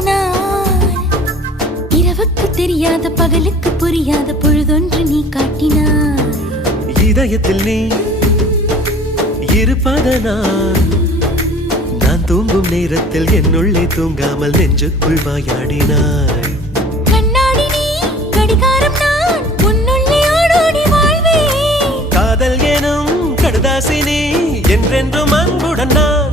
நாள் இரவுக்கு தெரியாத பகலுக்கு புரியாத பொழுதொன்று நீ காட்டினாய் இதயத்தில் நீ இருப்பதனால் நான் தூங்கும் நேரத்தில் என்னுள்ளே தூங்காமல் நெஞ்சுக்குள் வாயாடினாய் கண்ணாடி நீ கடிகாரம் நான் உன்னுள்ளே ஓடோடி வாழ்வே காதல் எனும் கடுதாசி நீ என்றென்றும் அன்புடன் நான்